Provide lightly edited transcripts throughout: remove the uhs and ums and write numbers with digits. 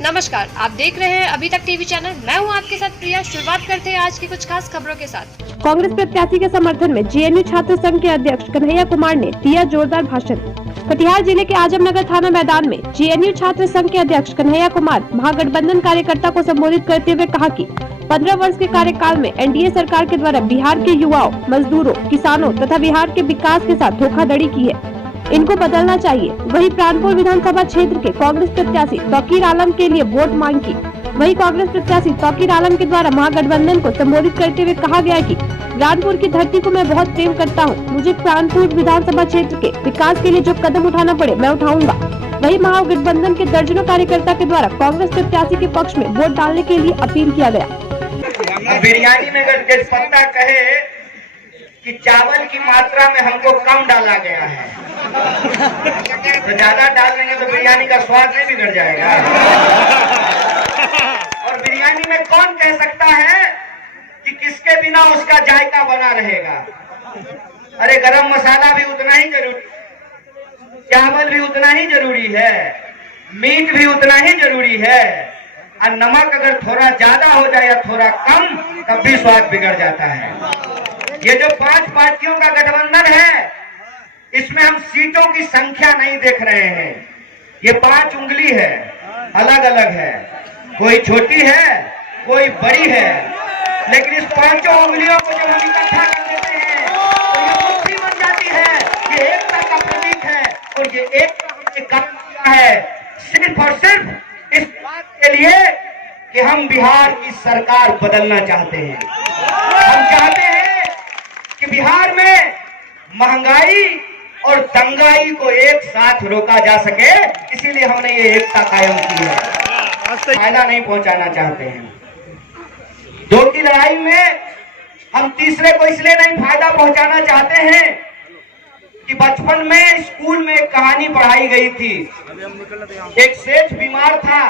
नमस्कार, आप देख रहे हैं अभी तक टीवी चैनल। मैं हूं आपके साथ प्रिया। शुरुआत करते हैं आज की कुछ खास खबरों के साथ। कांग्रेस प्रत्याशी के समर्थन में जेएनयू छात्र संघ के अध्यक्ष कन्हैया कुमार ने दिया जोरदार भाषण। कटिहार जिले के आजमनगर थाना मैदान में जेएनयू छात्र संघ के अध्यक्ष कन्हैया कुमार महागठबंधन कार्यकर्ता को संबोधित करते हुए कहा कि 15 वर्ष के कार्यकाल में एनडीए सरकार के द्वारा बिहार के युवाओं, मजदूरों, किसानों तथा बिहार के विकास के साथ धोखाधड़ी की है। इनको बदलना चाहिए। वहीं प्राणपुर विधानसभा क्षेत्र के कांग्रेस प्रत्याशी तौकीर आलम के लिए वोट मांग की। वहीं कांग्रेस प्रत्याशी तौकीर आलम के द्वारा महागठबंधन को संबोधित करते हुए कहा गया कि प्राणपुर की धरती को मैं बहुत प्रेम करता हूं। मुझे प्राणपुर विधानसभा क्षेत्र के विकास के लिए जो कदम उठाना पड़े मैं उठाऊंगा। वहीं महागठबंधन के दर्जनों कार्यकर्ता के द्वारा कांग्रेस प्रत्याशी के पक्ष में वोट डालने के लिए अपील किया गया। बिरयानी में अगर तेजपत्ता कहे कि चावल की मात्रा में हमको कम डाला गया है तो ज्यादा डाल देंगे तो बिरयानी का स्वाद नहीं बिगड़ जाएगा। और बिरयानी में कौन कह सकता है कि किसके बिना उसका जायका बना रहेगा। अरे गरम मसाला भी उतना ही जरूरी, चावल भी उतना ही जरूरी है, मीट भी उतना ही जरूरी है, और नमक अगर थोड़ा ज्यादा हो जाए या थोड़ा कम तब भी स्वाद बिगड़ जाता है। ये जो 5 पार्टियों का गठबंधन है, इसमें हम सीटों की संख्या नहीं देख रहे हैं। ये 5 उंगली है, अलग अलग है, कोई छोटी है कोई बड़ी है, लेकिन इस 5 उंगलियों को जब हम इकट्ठा कर देते हैं तो ये मुट्ठी बन जाती है। ये एकता का प्रतीक है और ये एकता ने काम किया है सिर्फ और सिर्फ इस बात के लिए कि हम बिहार की सरकार बदलना चाहते हैं। हम चाहते हैं कि बिहार में महंगाई और दंगाई को एक साथ रोका जा सके, इसीलिए हमने ये एकता कायम की है। फायदा नहीं पहुंचाना चाहते हैं। 2 की लड़ाई में हम तीसरे को इसलिए नहीं फायदा पहुंचाना चाहते हैं कि बचपन में स्कूल में एक कहानी पढ़ाई गई थी। एक सेठ बीमार था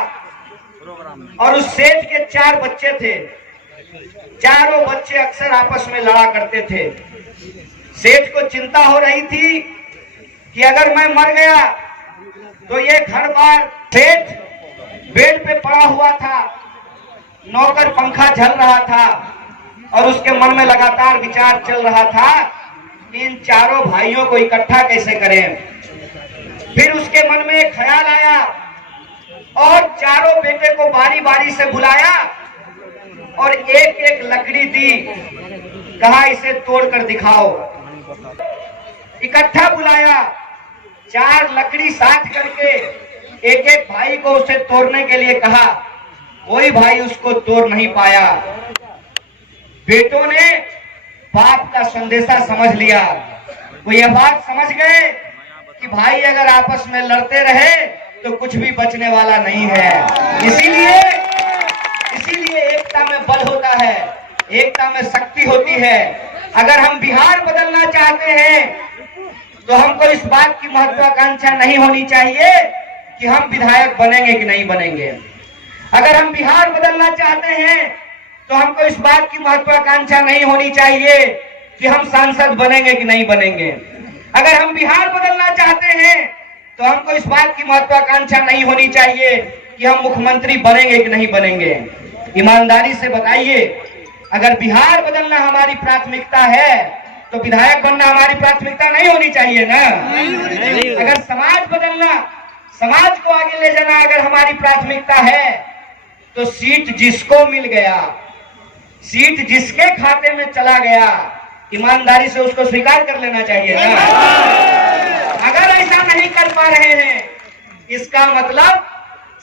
और उस सेठ के 4 बच्चे थे। चारों बच्चे अक्सर आपस में लड़ा करते थे। सेठ को चिंता हो रही थी कि अगर मैं मर गया तो ये घर बार। सेठ बेड पे पड़ा हुआ था, नौकर पंखा झल रहा था और उसके मन में लगातार विचार चल रहा था कि इन चारों भाइयों को इकट्ठा कैसे करें। फिर उसके मन में एक ख्याल आया और चारों बेटे को बारी बारी से बुलाया और एक एक लकड़ी दी, कहा इसे तोड़कर दिखाओ। इकट्ठा बुलाया, 4 लकड़ी साथ करके एक एक भाई को उसे तोड़ने के लिए कहा। कोई भाई उसको तोड़ नहीं पाया। बेटों ने बाप का संदेशा समझ लिया। वो यह बात समझ गए कि भाई अगर आपस में लड़ते रहे तो कुछ भी बचने वाला नहीं है। इसीलिए एकता में बल होता है, एकता में शक्ति होती है। अगर हम बिहार बदलना चाहते हैं तो हमको इस बात की महत्वाकांक्षा नहीं होनी चाहिए कि हम विधायक बनेंगे कि नहीं बनेंगे। अगर हम बिहार बदलना चाहते हैं तो हमको इस बात की महत्वाकांक्षा नहीं होनी चाहिए कि हम सांसद बनेंगे कि नहीं बनेंगे। अगर हम बिहार बदलना चाहते हैं तो हमको इस बात की महत्वाकांक्षा नहीं होनी चाहिए कि हम मुख्यमंत्री बनेंगे कि नहीं बनेंगे। ईमानदारी से बताइए, अगर बिहार बदलना हमारी प्राथमिकता है तो विधायक बनना हमारी प्राथमिकता नहीं होनी चाहिए ना। अगर समाज बदलना, समाज को आगे ले जाना अगर हमारी प्राथमिकता है तो सीट जिसको मिल गया, सीट जिसके खाते में चला गया, ईमानदारी से उसको स्वीकार कर लेना चाहिए ना। अगर ऐसा नहीं कर पा रहे हैं, इसका मतलब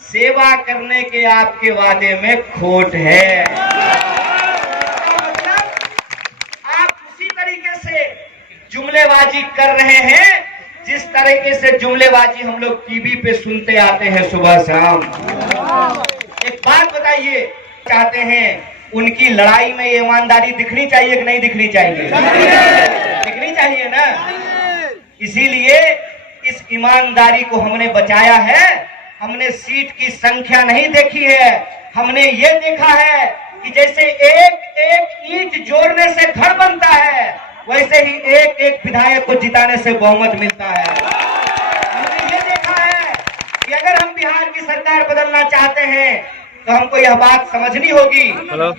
सेवा करने के आपके वादे में खोट है। मतलब आप उसी तरीके से जुमलेबाजी कर रहे हैं जिस तरीके से जुमलेबाजी हम लोग टीवी पे सुनते आते हैं सुबह शाम। एक बात बताइए, चाहते हैं उनकी लड़ाई में ये ईमानदारी दिखनी चाहिए कि नहीं दिखनी चाहिए? दिखनी चाहिए ना। इसीलिए इस ईमानदारी को हमने बचाया है। हमने सीट की संख्या नहीं देखी है, हमने ये देखा है कि जैसे एक एक ईंट जोड़ने से घर बनता है, वैसे ही एक एक विधायक को जिताने से बहुमत मिलता है। हमने ये देखा है कि अगर हम बिहार की सरकार बदलना चाहते हैं तो हमको यह बात समझनी होगी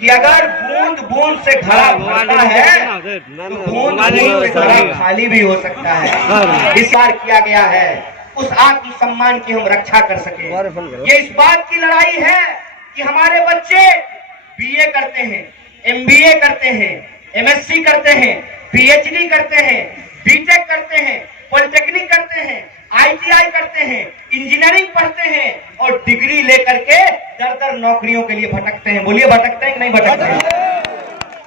कि अगर बूंद बूंद से घड़ा भरता है तो बूंद बूंद से घड़ा खाली भी हो सकता है। विचार किया गया है उस आत्मसम्मान की हम रक्षा कर सके। ये इस बात की लड़ाई है कि हमारे बच्चे बीए करते हैं, एमबीए करते हैं, एमएससी करते हैं, पीएचडी करते हैं, बीटेक करते हैं, पॉलिटेक्निक करते हैं, आईटीआई करते हैं, इंजीनियरिंग पढ़ते हैं और डिग्री लेकर के दर नौकरियों के लिए भटकते हैं। बोलिए भटकते हैं कि नहीं भटकते हैं?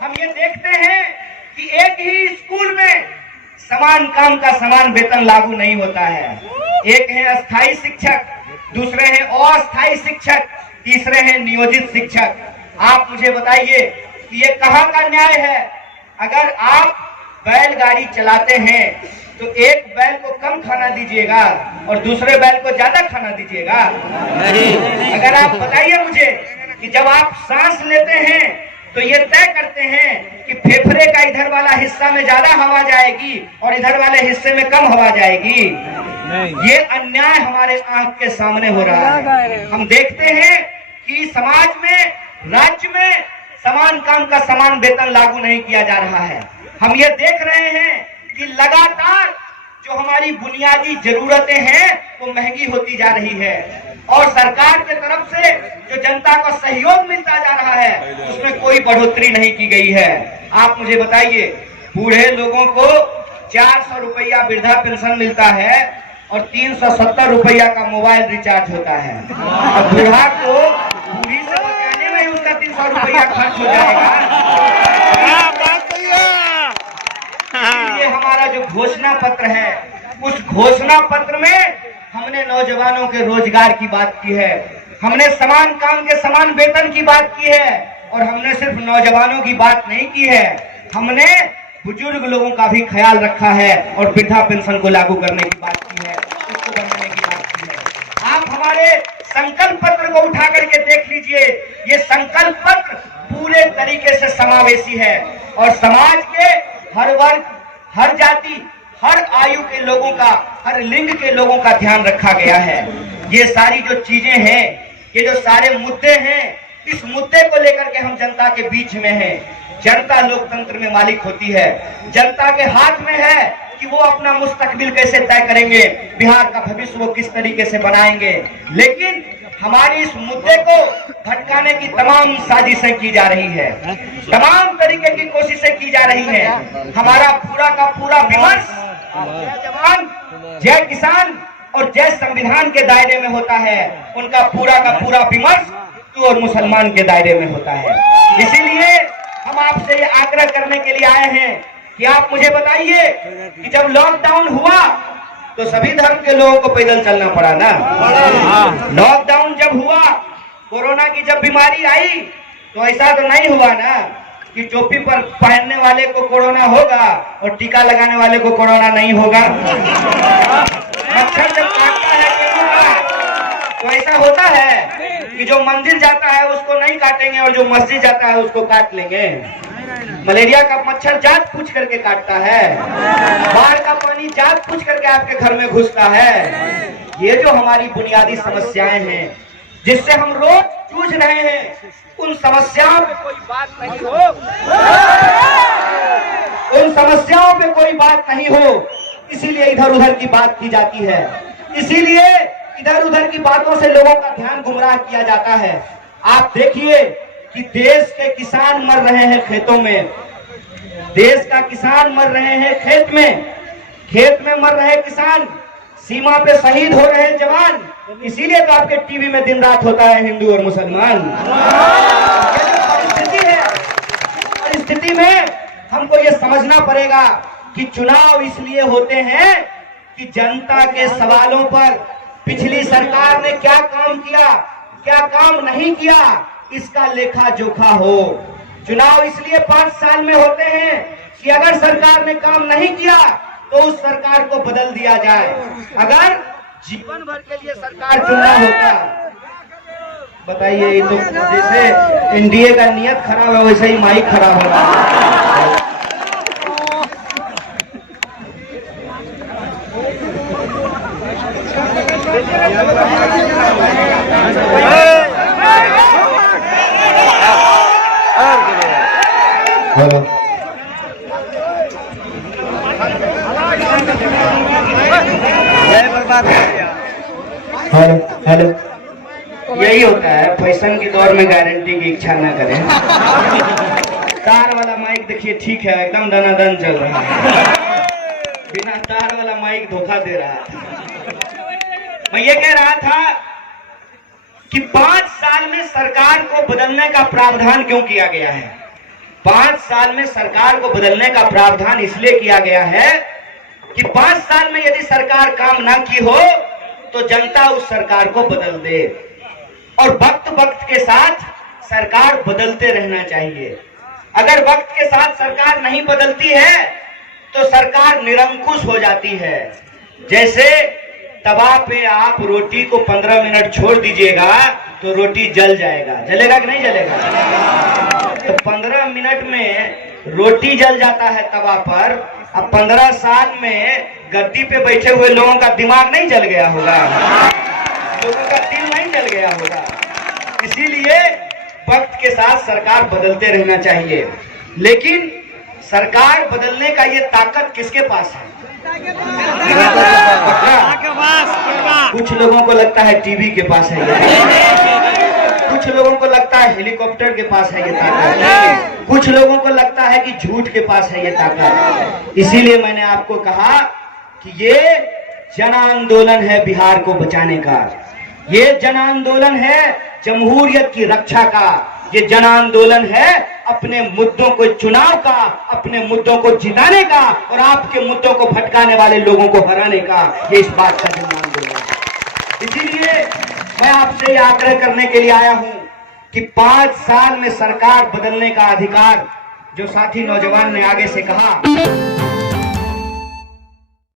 हम ये देखते हैं कि एक ही स्कूल में समान काम का समान वेतन लागू नहीं होता है। एक है अस्थायी शिक्षक, दूसरे हैं अस्थायी शिक्षक, तीसरे हैं नियोजित शिक्षक। आप मुझे बताइए कि ये कहाँ का न्याय है? अगर आप बैलगाड़ी चलाते हैं तो एक बैल को कम खाना दीजिएगा और दूसरे बैल को ज्यादा खाना दीजिएगा? नहीं। अगर आप बताइए मुझे कि जब आप सांस लेते हैं तो ये तय करते हैं कि फेफड़े का इधर वाला हिस्सा में ज्यादा हवा जाएगी और इधर वाले हिस्से में कम हवा जाएगी। ये अन्याय हमारे आंख के सामने हो रहा है। हम देखते हैं कि समाज में, राज्य में समान काम का समान वेतन लागू नहीं किया जा रहा है। हम ये देख रहे हैं कि लगातार जो हमारी बुनियादी जरूरतें हैं वो महंगी होती जा रही है और सरकार के तरफ से जो जनता को सहयोग मिलता जा रहा है उसमें कोई बढ़ोतरी नहीं की गई है। आप मुझे बताइए, बूढ़े लोगों को 400 रुपया वृद्धा पेंशन मिलता है और 370 रुपया का मोबाइल रिचार्ज होता है। अब बूढ़ा को बूढ़ी से बचाने में ही उसका 300 रुपया खर्च हो जाएगा। ये हमारा जो घोषणा पत्र है, उस घोषणा पत्र में हमने नौजवानों के रोजगार की बात की है, हमने समान काम के समान वेतन की बात की है और हमने सिर्फ नौजवानों की बात नहीं की है, हमने बुजुर्ग लोगों का भी ख्याल रखा है और वृद्धा पेंशन को लागू करने की बात की है, उसको बनाने की बात की है। आप हमारे संकल्प पत्र को उठा करके देख लीजिए, ये संकल्प पत्र पूरे तरीके से समावेशी है और समाज के हर वर्ग, हर जाति, हर आयु के लोगों का, हर लिंग के लोगों का ध्यान रखा गया है। ये सारी जो चीजें हैं, ये जो सारे मुद्दे हैं, इस मुद्दे को लेकर के हम जनता के बीच में हैं। जनता लोकतंत्र में मालिक होती है, जनता के हाथ में है कि वो अपना मुस्तकबिल कैसे तय करेंगे, बिहार का भविष्य वो किस तरीके से बनाएंगे। लेकिन हमारी इस मुद्दे को भटकाने की तमाम साजिशें की जा रही है, तमाम तरीके की कोशिशें की जा रही हैं। हमारा पूरा का पूरा विमर्श जय जवान, जय किसान और जय संविधान के दायरे में होता है, उनका पूरा का पूरा विमर्श हिंदू और मुसलमान के दायरे में होता है। इसीलिए हम आपसे ये आग्रह करने के लिए आए हैं कि आप मुझे बताइए कि जब लॉकडाउन हुआ तो सभी धर्म के लोगों को पैदल चलना पड़ा ना। लॉकडाउन जब हुआ, कोरोना की जब बीमारी आई तो ऐसा तो नहीं हुआ ना कि टोपी पर पहनने वाले को कोरोना होगा और टीका लगाने वाले को कोरोना नहीं होगा। मच्छर जब काटता है केंचुआ का तो ऐसा होता है कि जो मंदिर जाता है उसको नहीं काटेंगे और जो मस्जिद जाता है उसको काट लेंगे। मलेरिया का मच्छर जात पूछ करके काटता है, बाढ़ का पानी जात पूछ करके आपके घर में घुसता है। ये जो हमारी बुनियादी समस्याएं हैं जिससे हम रोज जूझ रहे हैं, उन समस्याओं पे कोई बात नहीं हो, उन समस्याओं पे कोई बात नहीं हो, इसीलिए इधर उधर की बात की जाती है, इसीलिए इधर उधर की बातों से लोगों का ध्यान गुमराह किया जाता है। आप देखिए कि देश के किसान मर रहे हैं खेतों में, देश का किसान मर रहे हैं खेत में मर रहे किसान, सीमा पे शहीद हो रहे जवान। इसीलिए तो आपके टीवी में दिन रात होता है हिंदू और मुसलमान। परिस्थिति है, परिस्थिति में हमको ये समझना पड़ेगा कि चुनाव इसलिए होते हैं कि जनता के सवालों पर पिछली सरकार ने क्या काम किया, क्या काम नहीं किया, इसका लेखा जोखा हो। चुनाव इसलिए 5 साल में होते हैं कि अगर सरकार ने काम नहीं किया तो उस सरकार को बदल दिया जाए। अगर जीवन भर के लिए सरकार चुनना होता, बताइए, ये तो जैसे एनडीए का नियत खराब है वैसे ही माइक खराब होगा। यही होता है, फैशन के दौर में गारंटी की इच्छा न करें। तार वाला माइक देखिए, ठीक है, एकदम दनादन चल रहा है। बिना तार वाला माइक धोखा दे रहा है। मैं ये कह रहा था कि 5 साल में सरकार को बदलने का प्रावधान क्यों किया गया है। 5 साल में सरकार को बदलने का प्रावधान इसलिए किया गया है कि 5 साल में यदि सरकार काम ना की हो तो जनता उस सरकार को बदल दे, और वक्त वक्त के साथ सरकार बदलते रहना चाहिए। अगर वक्त के साथ सरकार नहीं बदलती है तो सरकार निरंकुश हो जाती है। जैसे तवा पे आप रोटी को 15 मिनट छोड़ दीजिएगा तो रोटी जल जाएगा, जलेगा कि नहीं जलेगा? तो 15 मिनट में रोटी जल जाता है तवा पर। अब 15 साल में गद्दी पे बैठे हुए लोगों का दिमाग नहीं जल गया होगा, लोगों का दिल नहीं जल गया होगा। इसीलिए वक्त के साथ सरकार बदलते रहना चाहिए। लेकिन सरकार बदलने का ये ताकत किसके पास है? कुछ लोगों को लगता है टीवी के पास है ये, कुछ लोगों को लगता है हेलीकॉप्टर के पास है ये ताकत, कुछ लोगों को लगता है कि झूठ के पास है ये ताकत। इसीलिए मैंने आपको कहा कि ये जन आंदोलन है बिहार को बचाने का, ये जन आंदोलन है जमहूरियत की रक्षा का, ये जन आंदोलन है अपने मुद्दों को, चुनाव का, अपने मुद्दों को जिताने का और आपके मुद्दों को भटकाने वाले लोगों को हराने का, ये इस बात का जन आंदोलन है। इसीलिए मैं आपसे यह आग्रह करने के लिए आया हूं कि 5 साल में सरकार बदलने का अधिकार, जो साथी नौजवान ने आगे से कहा,